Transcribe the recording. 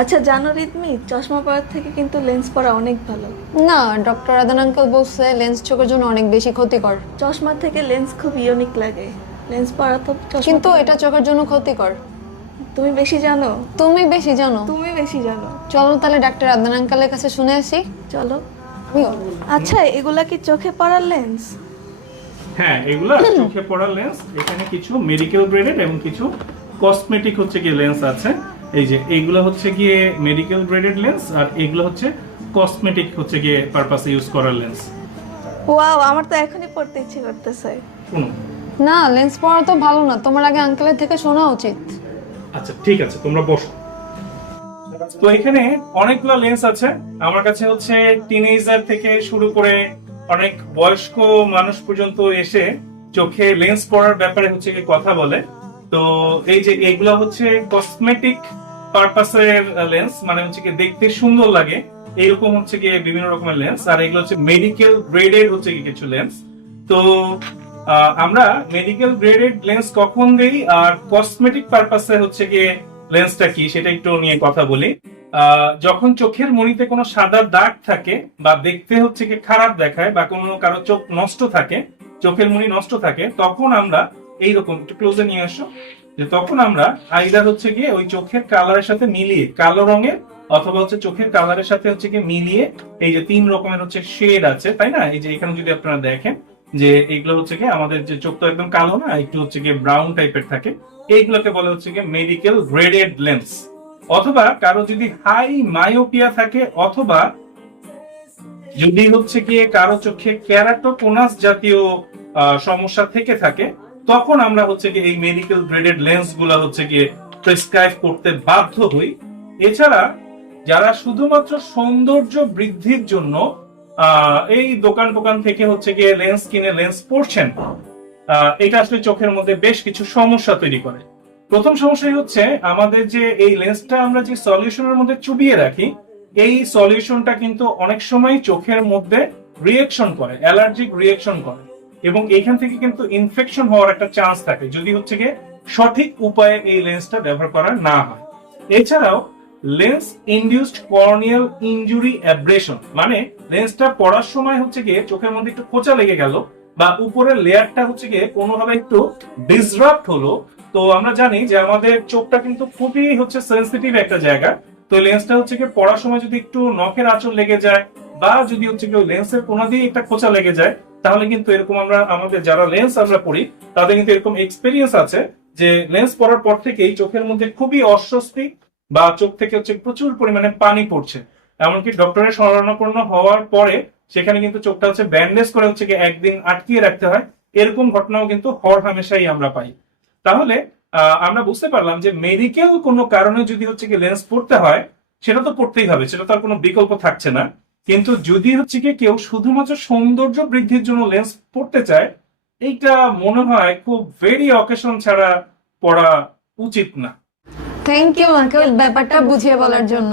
আচ্ছা জানো রিদমি চশমা পরার থেকে কিন্তু লেন্স পরা অনেক ভালো। না ডক্টর আদান আঙ্কেল বলছে লেন্স চোখের জন্য অনেক বেশি ক্ষতিকর। চশমা থেকে লেন্স খুব ইউনিক লাগে। লেন্স পরা তো চশমা কিন্তু এটা চোখের জন্য ক্ষতিকর। তুমি বেশি জানো? তুমি বেশি জানো? তুমি বেশি জানো। চলো তাহলে ডাক্তার আদান আঙ্কেলের কাছে শুনে আসি। চলো। আমিও। আচ্ছা এগুলা কি চোখে পরার লেন্স? হ্যাঁ এগুলা চোখে পড়ার লেন্স। এখানে কিছু মেডিকেল গ্রেডেড এবং কিছু কসমেটিক হচ্ছে কি লেন্স আছে। এই যে এইগুলো হচ্ছে গিয়ে মেডিকেল গ্রেডেড লেন্স আর এগুলো হচ্ছে কসমেটিক হচ্ছে গিয়ে পারপাসে ইউজ করার লেন্স ওয়াও আমার তো এখনই পড়তে ইচ্ছে করতেছে। শুনুন না লেন্স পরা তো ভালো না তোমার আগে আঙ্কেলের থেকে শোনা উচিত। আচ্ছা ঠিক আছে তোমরা বসো। তো এখানে অনেকগুলো লেন্স আছে। আমার কাছে হচ্ছে টিনেজার থেকে শুরু করে অনেক বয়স্ক মানুষ পর্যন্ত এসে চোখে লেন্স পরার ব্যাপারে হচ্ছে কি কথা বলে। তো এই যে এগুলো হচ্ছে কসমেটিক পারপাসের লেন্স মানে হচ্ছে কি দেখতে সুন্দর লাগে, এইরকম হচ্ছে গিয়ে বিভিন্ন রকমের লেন্স আর এগুলো হচ্ছে মেডিকেল গ্রেডেড হচ্ছে কি কিছু লেন্স তো আমরা মেডিকেল গ্রেডেড লেন্স কখন দেই, আর কসমেটিক পারপাসে হচ্ছে লেন্সটা কি, সেটা একটু নিয়ে কথা বলি। যখন চোখের মনিতে কোনো সাদা দাগ থাকে, বা দেখতে হচ্ছে কি খারাপ দেখায়, বা কোনো কারও চোখ নষ্ট থাকে, চোখের মনি নষ্ট থাকে, তখন আমরা এইরকম, একটু ক্লোজে নিয়ে আসো যে তখন আমরা আইদার হচ্ছে গিয়ে ওই চোখের কালারের সাথে মিলিয়ে, কালো রঙের, অথবা হচ্ছে চোখের কালারের সাথে হচ্ছে গিয়ে মিলিয়ে, এই যে তিন রকমের হচ্ছে শেড আছে, তাই না? এই যে এখানে যদি আপনারা দেখেন যে এইগুলো হচ্ছে কি আমাদের যে চোখ তো একদম কালো না, একটু হচ্ছে গিয়ে ব্রাউন টাইপের থাকে, এইগুলোকে বলে হচ্ছে গিয়ে মেডিকেল গ্রেডেড লেন্স অথবা কারও যদি হাই মায়োপিয়া থাকে, অথবা যদি হচ্ছে গিয়ে কারও চোখে ক্যারাটোকোনাস জাতীয় সমস্যা থেকে থাকে তখন আমরা হচ্ছে গিয়ে এই মেডিকেল গ্রেডেড লেন্সগুলা হচ্ছে গিয়ে প্রেসক্রাইব করতে বাধ্য হই। এছাড়া যারা শুধুমাত্র সৌন্দর্য বৃদ্ধির জন্য এই দোকান টোকান থেকে হচ্ছে গিয়ে লেন্স কিনে লেন্স পড়ছেন এটা আসলে চোখের মধ্যে বেশ কিছু সমস্যা তৈরি করে। প্রথম সমস্যাই হচ্ছে আমাদের যে এই লেন্সটা আমরা যে সলিউশনের মধ্যে চুবিয়ে রাখি, এই সলিউশনটা কিন্তু অনেক সময় চোখের মধ্যে রিয়েকশন করে অ্যালার্জিক রিয়েকশন করে। এবং এখান থেকে কিন্তু ইনফেকশন হওয়ার একটা চান্স থাকে। যদি হচ্ছে গিয়ে সঠিক উপায়ে এই লেন্সটা ব্যবহার করা না হয়। এছাড়াও lens induced corneal injury abrasion মানে লেন্সটা পড়ার সময় হচ্ছে গিয়ে চোখের মধ্যে একটু খোঁচা লেগে গেল বা উপরের লেয়ারটা হচ্ছে গিয়ে কোনোভাবে একটু ডিসরাপ্ট হলো, তো আমরা জানি যে আমাদের চোখটা কিন্তু খুবই হচ্ছে সেন্সিটিভ একটা জায়গা। তো লেন্সটা হচ্ছে গিয়ে পড়ার সময় যদি একটু নখের আঁচড় লেগে যায় বা যদি হচ্ছে গিয়ে লেন্সের কোনা দিয়ে একটা খোঁচা লেগে যায় তাহলে কিন্তু এরকম আমরা, আমাদের যারা লেন্স আমরা পড়ি, তাদের কিন্তু এরকম এক্সপিরিয়েন্স আছে যে লেন্স পরার পর থেকেই চোখের মধ্যে খুবই অস্বস্তি বা চোখ থেকে হচ্ছে প্রচুর পরিমাণে পানি পড়ছে। এমনকি ডক্টরের শরণাপন্ন হওয়ার পরে সেখানে কিন্তু চোখটা হচ্ছে ব্যান্ডেজ করে হচ্ছে কি একদিন আটকিয়ে রাখতে হয়। এরকম ঘটনাও কিন্তু হর হামেশাই আমরা পাই। তাহলে আমরা বুঝতে পারলাম যে মেডিকেল কোনো কারণে যদি হচ্ছে কি লেন্স পড়তে হয়, সেটা তো পড়তেই হবে, সেটা তো আর কোনো বিকল্প থাকছে না। কিন্তু যদি হচ্ছে কি কেউ শুধুমাত্র সৌন্দর্য বৃদ্ধির জন্য লেন্স পড়তে চায়, এইটা মনে হয় খুব ভেরি অকেশন ছাড়া পড়া উচিত না। থ্যাংক ইউ ব্যাপারটা বুঝিয়ে বলার জন্য।